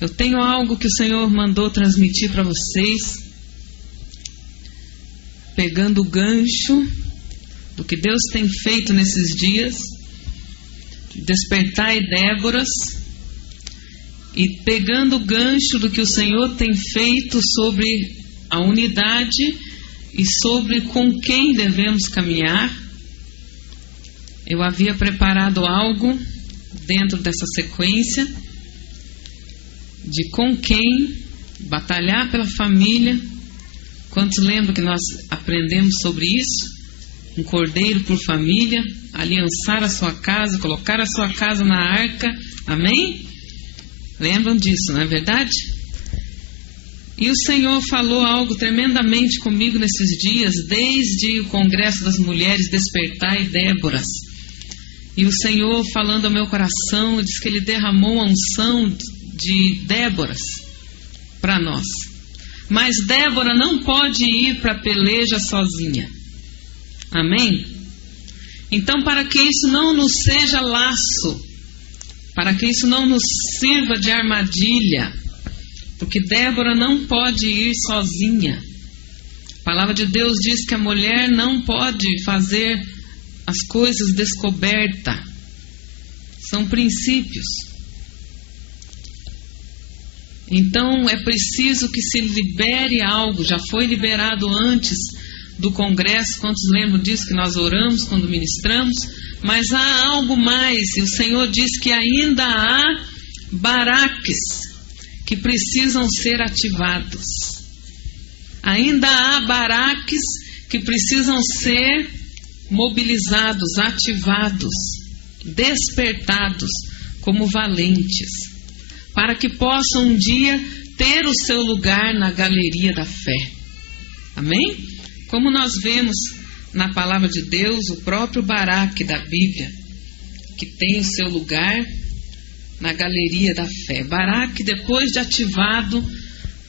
Eu tenho algo que o Senhor mandou transmitir para vocês, pegando o gancho do que Deus tem feito nesses dias, despertar e Déboras, e pegando o gancho do que o Senhor tem feito sobre a unidade e sobre com quem devemos caminhar. Eu havia preparado algo dentro dessa sequência de com quem batalhar pela família. Quantos lembram que nós aprendemos sobre isso? Um cordeiro por família, aliançar a sua casa, colocar a sua casa na arca. Amém? Lembram disso, não é verdade? E o Senhor falou algo tremendamente comigo nesses dias, desde o Congresso das Mulheres Despertar e Déboras. E o Senhor falando ao meu coração, diz que Ele derramou a unção de Déboras para nós. Mas Débora não pode ir para a peleja sozinha. Amém? Então, para que isso não nos seja laço, para que isso não nos sirva de armadilha, porque Débora não pode ir sozinha. A palavra de Deus diz que a mulher não pode fazer as coisas descoberta. São princípios. Então é preciso que se libere algo. Já foi liberado antes do congresso. Quantos lembram disso que nós oramos quando ministramos? Mas há algo mais. E o Senhor diz que ainda há baraques que precisam ser ativados. Ainda há baraques que precisam ser mobilizados, ativados, despertados como valentes, para que possam um dia ter o seu lugar na galeria da fé. Amém? Como nós vemos na palavra de Deus, o próprio Baraque da Bíblia, que tem o seu lugar na galeria da fé. Baraque, depois de ativado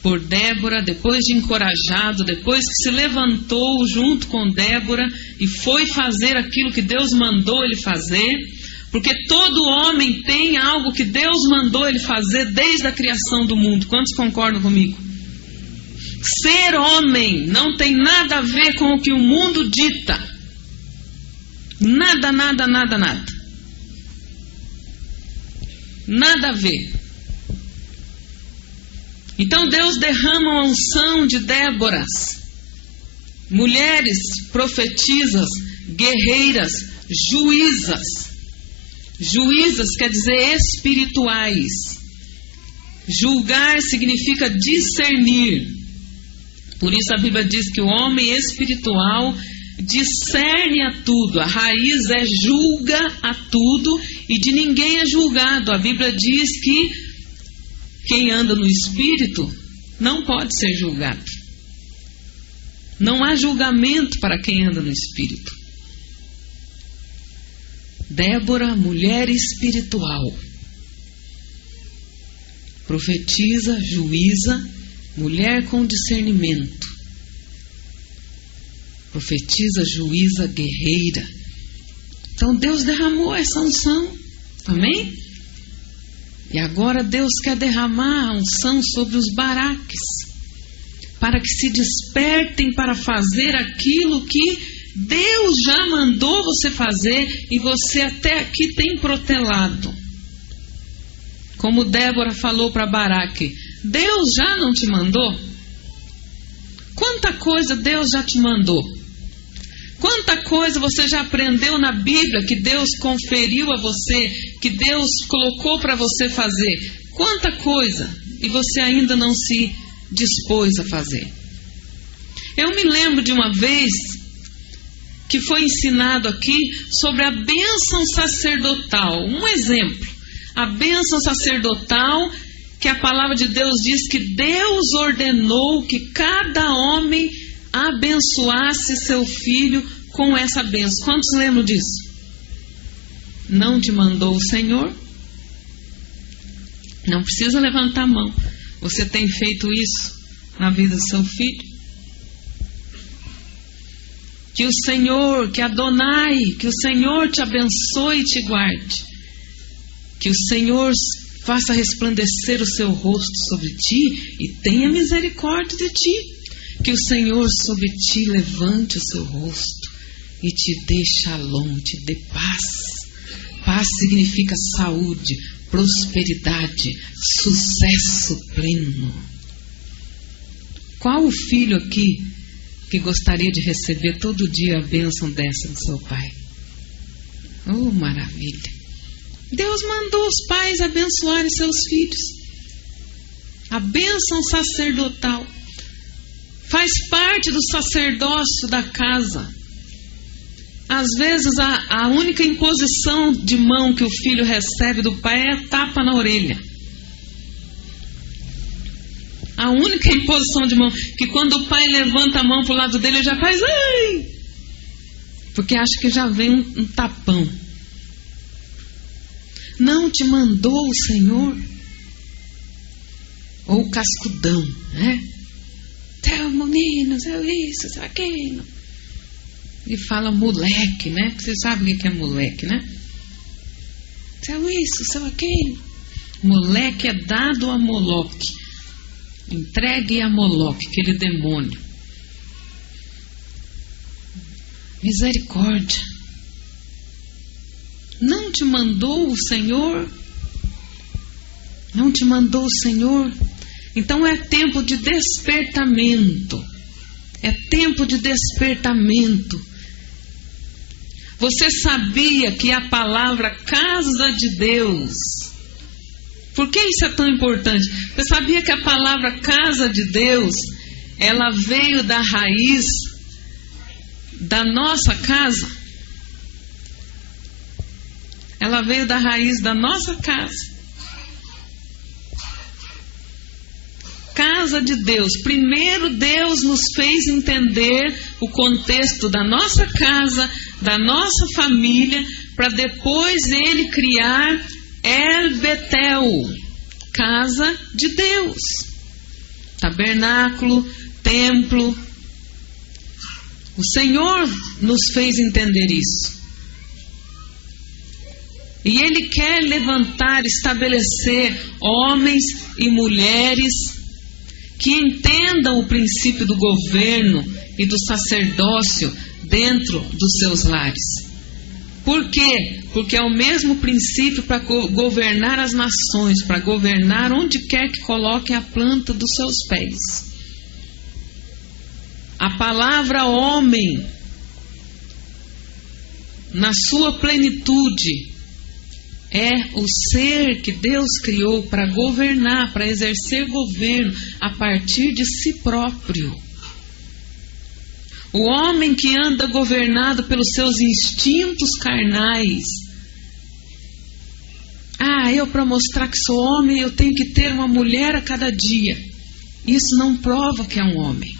por Débora, depois de encorajado, depois que se levantou junto com Débora e foi fazer aquilo que Deus mandou ele fazer, porque todo homem tem algo que Deus mandou ele fazer desde a criação do mundo. Quantos concordam comigo? Ser homem não tem nada a ver com o que o mundo dita. Nada, nada, nada, nada. Nada a ver. Então Deus derrama a unção de Déboras, mulheres profetisas, guerreiras, juízas. Juízas quer dizer espirituais. Julgar significa discernir. Por isso a Bíblia diz que o homem espiritual discerne a tudo. A raiz é julga a tudo e de ninguém é julgado. A Bíblia diz que quem anda no Espírito não pode ser julgado. Não há julgamento para quem anda no Espírito. Débora, mulher espiritual, profetiza, juíza, mulher com discernimento, profetiza, juíza, guerreira. Então Deus derramou essa unção, amém? E agora Deus quer derramar a unção sobre os baraques, para que se despertem para fazer aquilo que Deus já mandou você fazer e você até aqui tem protelado. Como Débora falou para Baraque, Deus já não te mandou? Quanta coisa Deus já te mandou? Quanta coisa você já aprendeu na Bíblia que Deus conferiu a você, que Deus colocou para você fazer? Quanta coisa, e você ainda não se dispôs a fazer. Eu me lembro de uma vez que foi ensinado aqui sobre a bênção sacerdotal. Um exemplo, a bênção sacerdotal, que a palavra de Deus diz que Deus ordenou que cada homem abençoasse seu filho com essa bênção. Quantos lembram disso? Não te mandou o Senhor? Não precisa levantar a mão. Você tem feito isso na vida do seu filho? Que o Senhor, que Adonai, que o Senhor te abençoe e te guarde. Que o Senhor faça resplandecer o seu rosto sobre ti e tenha misericórdia de ti. Que o Senhor sobre ti levante o seu rosto e te dê shalom, te dê paz. Paz significa saúde, prosperidade, sucesso pleno. Qual o filho aqui que gostaria de receber todo dia a bênção dessa do seu pai? Oh, maravilha! Deus mandou os pais abençoarem seus filhos. A bênção sacerdotal faz parte do sacerdócio da casa. Às vezes a única imposição de mão que o filho recebe do pai é tapa na orelha. A única imposição de mão, que quando o pai levanta a mão para o lado dele, ele já faz ai! Porque acha que já vem um tapão. Não te mandou o Senhor? Ou o cascudão, né? Seu menino, seu isso, seu aquilo. E fala moleque, né? Vocês sabem o que é moleque, né? Seu isso, seu aquilo. Moleque é dado a Moloque. Entregue a Moloque, aquele demônio. Misericórdia. Não te mandou o Senhor? Não te mandou o Senhor? Então é tempo de despertamento. É tempo de despertamento. Você sabia que a palavra casa de Deus, por que isso é tão importante? Você sabia que a palavra casa de Deus, ela veio da raiz da nossa casa? Ela veio da raiz da nossa casa. Casa de Deus. Primeiro Deus nos fez entender o contexto da nossa casa, da nossa família, para depois Ele criar El Betel, casa de Deus, tabernáculo, templo. O Senhor nos fez entender isso. E Ele quer levantar, estabelecer homens e mulheres que entendam o princípio do governo e do sacerdócio dentro dos seus lares. Por quê? Porque é o mesmo princípio para governar as nações, para governar onde quer que coloquem a planta dos seus pés. A palavra homem, na sua plenitude, é o ser que Deus criou para governar, para exercer governo a partir de si próprio. O homem que anda governado pelos seus instintos carnais. Eu para mostrar que sou homem, eu tenho que ter uma mulher a cada dia. Isso não prova que é um homem.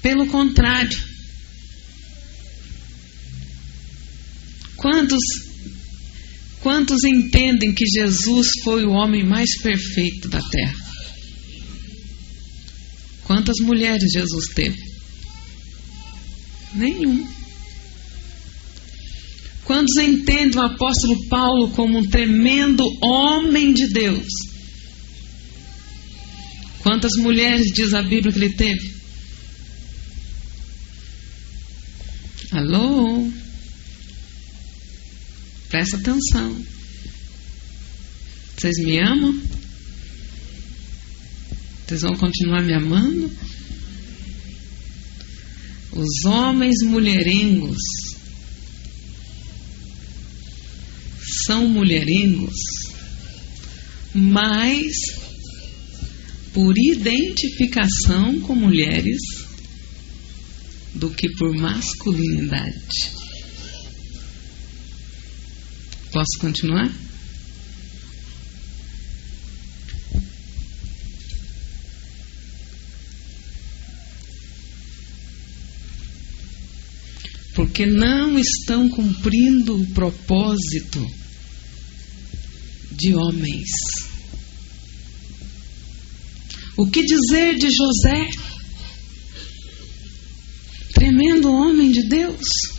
Pelo contrário. Quantos entendem que Jesus foi o homem mais perfeito da terra? Quantas mulheres Jesus teve? Nenhum. Quantos entendem o apóstolo Paulo como um tremendo homem de Deus? Quantas mulheres diz a Bíblia que ele teve? Alô? Presta atenção. Vocês me amam? Vocês vão continuar me amando? Os homens mulherengos são mulherengos, mas por identificação com mulheres do que por masculinidade. Posso continuar? Porque não estão cumprindo o propósito de homens. O que dizer de José? Tremendo homem de Deus.